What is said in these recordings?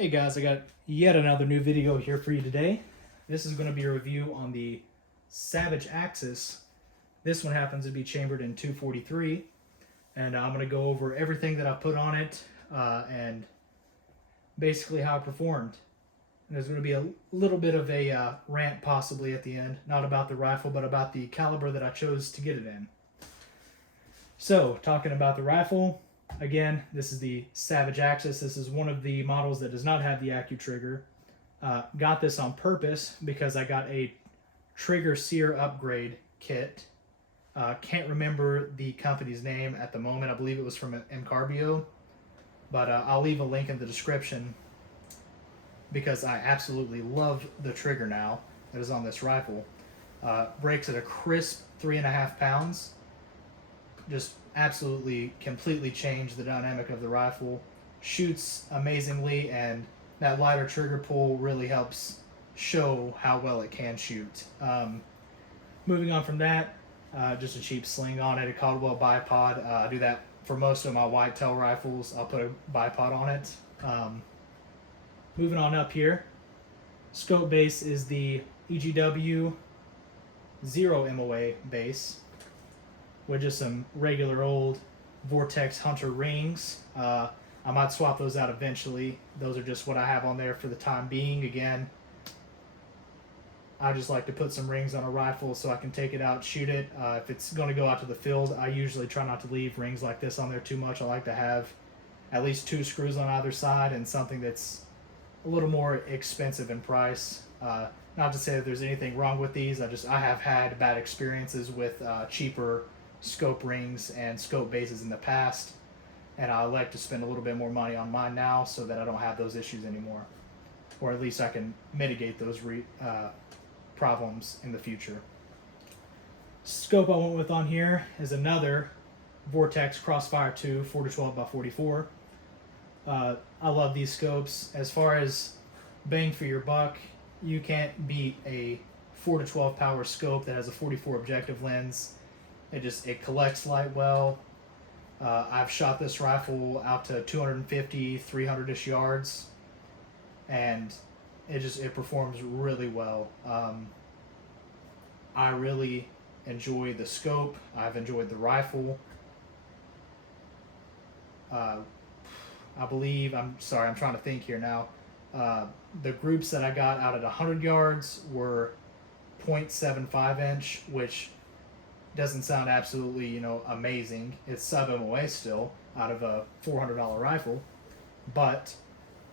Hey guys, I got yet another new video here for you today. This is going to be a review on the Savage Axis. This one happens to be chambered in 243, and I'm going to go over everything that I put on it and basically how it performed. And there's going to be a little bit of a rant possibly at the end, not about the rifle, but about the caliber that I chose to get it in. So, talking about the rifle, again, this is the Savage Axis. This is one of the models that does not have the accutrigger. Got this on purpose because I got a trigger sear upgrade kit. Can't remember the company's name at the moment. I believe it was from MCarbio, but I'll leave a link in the description because I absolutely love the trigger now that is on this rifle. Breaks at a crisp 3.5 pounds. Just absolutely completely changed the dynamic of the rifle. Shoots amazingly, and that lighter trigger pull really helps show how well it can shoot. Moving on from that, just a cheap sling on it, a Caldwell bipod. I do that for most of my whitetail rifles. I'll put a bipod on it. Moving on up here, scope base is the EGW 0 MOA base with just some regular old Vortex Hunter rings. I might swap those out eventually. Those are just what I have on there for the time being. Again, I just like to put some rings on a rifle so I can take it out, shoot it. If it's going to go out to the field, I usually try not to leave rings like this on there too much. I like to have at least 2 screws on either side and something that's a little more expensive in price. Not to say that there's anything wrong with these. I have had bad experiences with cheaper scope rings and scope bases in the past, and I like to spend a little bit more money on mine now so that I don't have those issues anymore, or at least I can mitigate those problems in the future. Scope I went with on here is another Vortex Crossfire 2 4-12x44. I love these scopes. As far as bang for your buck, you can't beat a 4-12 power scope that has a 44 objective lens. It collects light well. I've shot this rifle out to 250, 300-ish yards, and it performs really well. I really enjoy the scope. I've enjoyed the rifle. I'm trying to think here now. The groups that I got out at 100 yards were 0.75 inch, which doesn't sound absolutely, amazing. It's sub MOA still out of a $400 rifle, but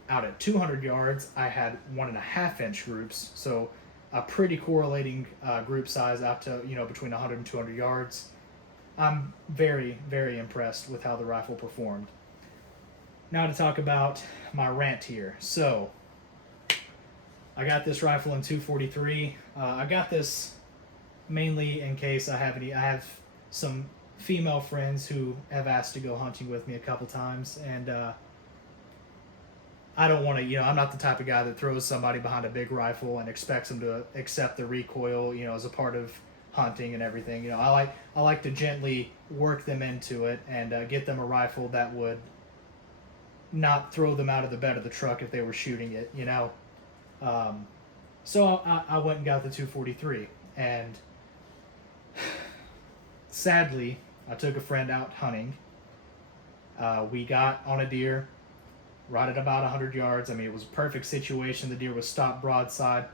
out at 200 yards, I had 1.5 inch groups, so a pretty correlating group size out to between 100 and 200 yards. I'm very, very impressed with how the rifle performed. Now to talk about my rant here. So I got this rifle in 243. I got this mainly in case I have some female friends who have asked to go hunting with me a couple times, and I don't want to, I'm not the type of guy that throws somebody behind a big rifle and expects them to accept the recoil, as a part of hunting and everything. I like to gently work them into it and get them a rifle that would not throw them out of the bed of the truck if they were shooting it, So I went and got the 243, and sadly, I took a friend out hunting. We got on a deer right at about 100 yards. It was a perfect situation. The deer was stopped broadside,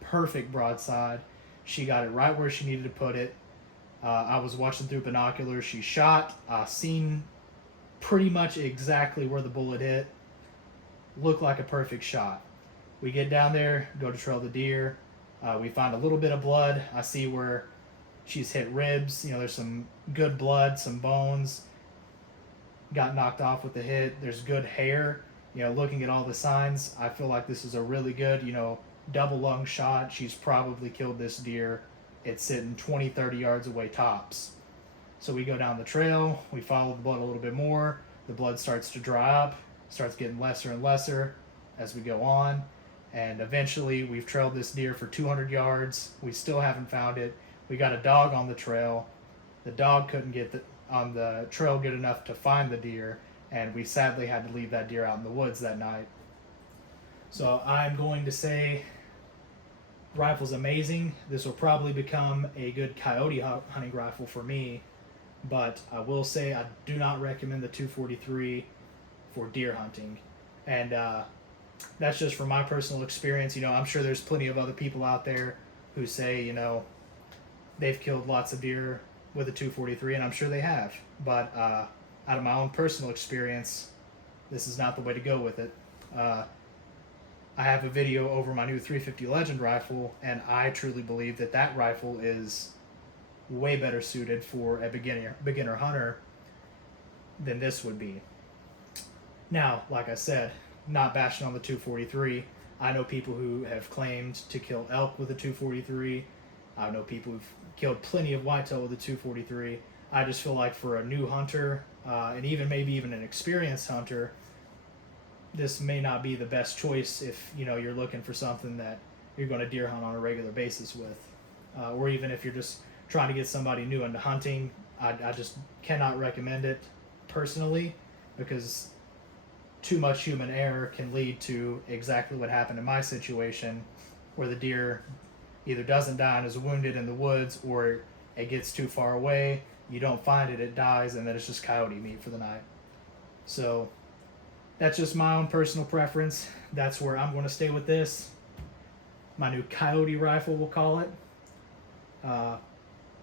perfect broadside. She got it right where she needed to put it. I was watching through binoculars. She shot. Seen pretty much exactly where the bullet hit. Looked like a perfect shot. We get down there, go to trail the deer. We find a little bit of blood. I see where she's hit ribs. There's some good blood, some bones. Got knocked off with the hit. There's good hair. Looking at all the signs, I feel like this is a really good, double lung shot. She's probably killed this deer. It's sitting 20, 30 yards away tops. So we go down the trail. We follow the blood a little bit more. The blood starts to dry up, starts getting lesser and lesser as we go on. And eventually we've trailed this deer for 200 yards. We still haven't found it. We got a dog on the trail. The dog couldn't get on the trail good enough to find the deer, and we sadly had to leave that deer out in the woods that night. So I'm going to say rifle's amazing. This will probably become a good coyote hunting rifle for me, but I will say I do not recommend the 243 for deer hunting. And that's just from my personal experience. You know, I'm sure there's plenty of other people out there who say, you know, they've killed lots of deer with a 243, and I'm sure they have. But out of my own personal experience, this is not the way to go with it. I have a video over my new 350 Legend rifle, and I truly believe that that rifle is way better suited for a beginner hunter than this would be. Now, like I said, not bashing on the 243. I know people who have claimed to kill elk with a 243. I know people who've killed plenty of whitetail with a 243. I just feel like for a new hunter, and maybe even an experienced hunter, this may not be the best choice if you're looking for something that you're going to deer hunt on a regular basis with, or even if you're just trying to get somebody new into hunting. I just cannot recommend it personally, because too much human error can lead to exactly what happened in my situation, where the deer either doesn't die and is wounded in the woods, or it gets too far away, you don't find it, it dies, and then it's just coyote meat for the night. So that's just my own personal preference. That's where I'm going to stay with this. My new coyote rifle, we'll call it. Other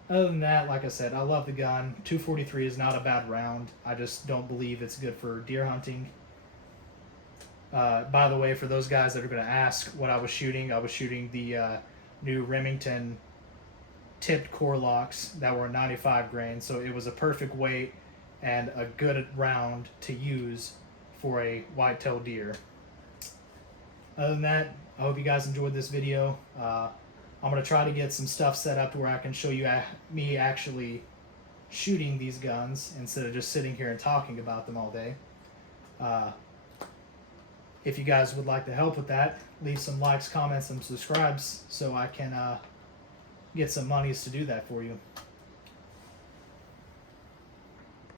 than that, like I said, I love the gun. 243 is not a bad round. I just don't believe it's good for deer hunting. By the way, for those guys that are going to ask what I was shooting the new Remington tipped core locks that were 95 grain. So it was a perfect weight and a good round to use for a white-tailed deer. Other than that, I hope you guys enjoyed this video. I'm going to try to get some stuff set up where I can show you me actually shooting these guns instead of just sitting here and talking about them all day. If you guys would like to help with that, leave some likes, comments, and subscribes so I can get some monies to do that for you.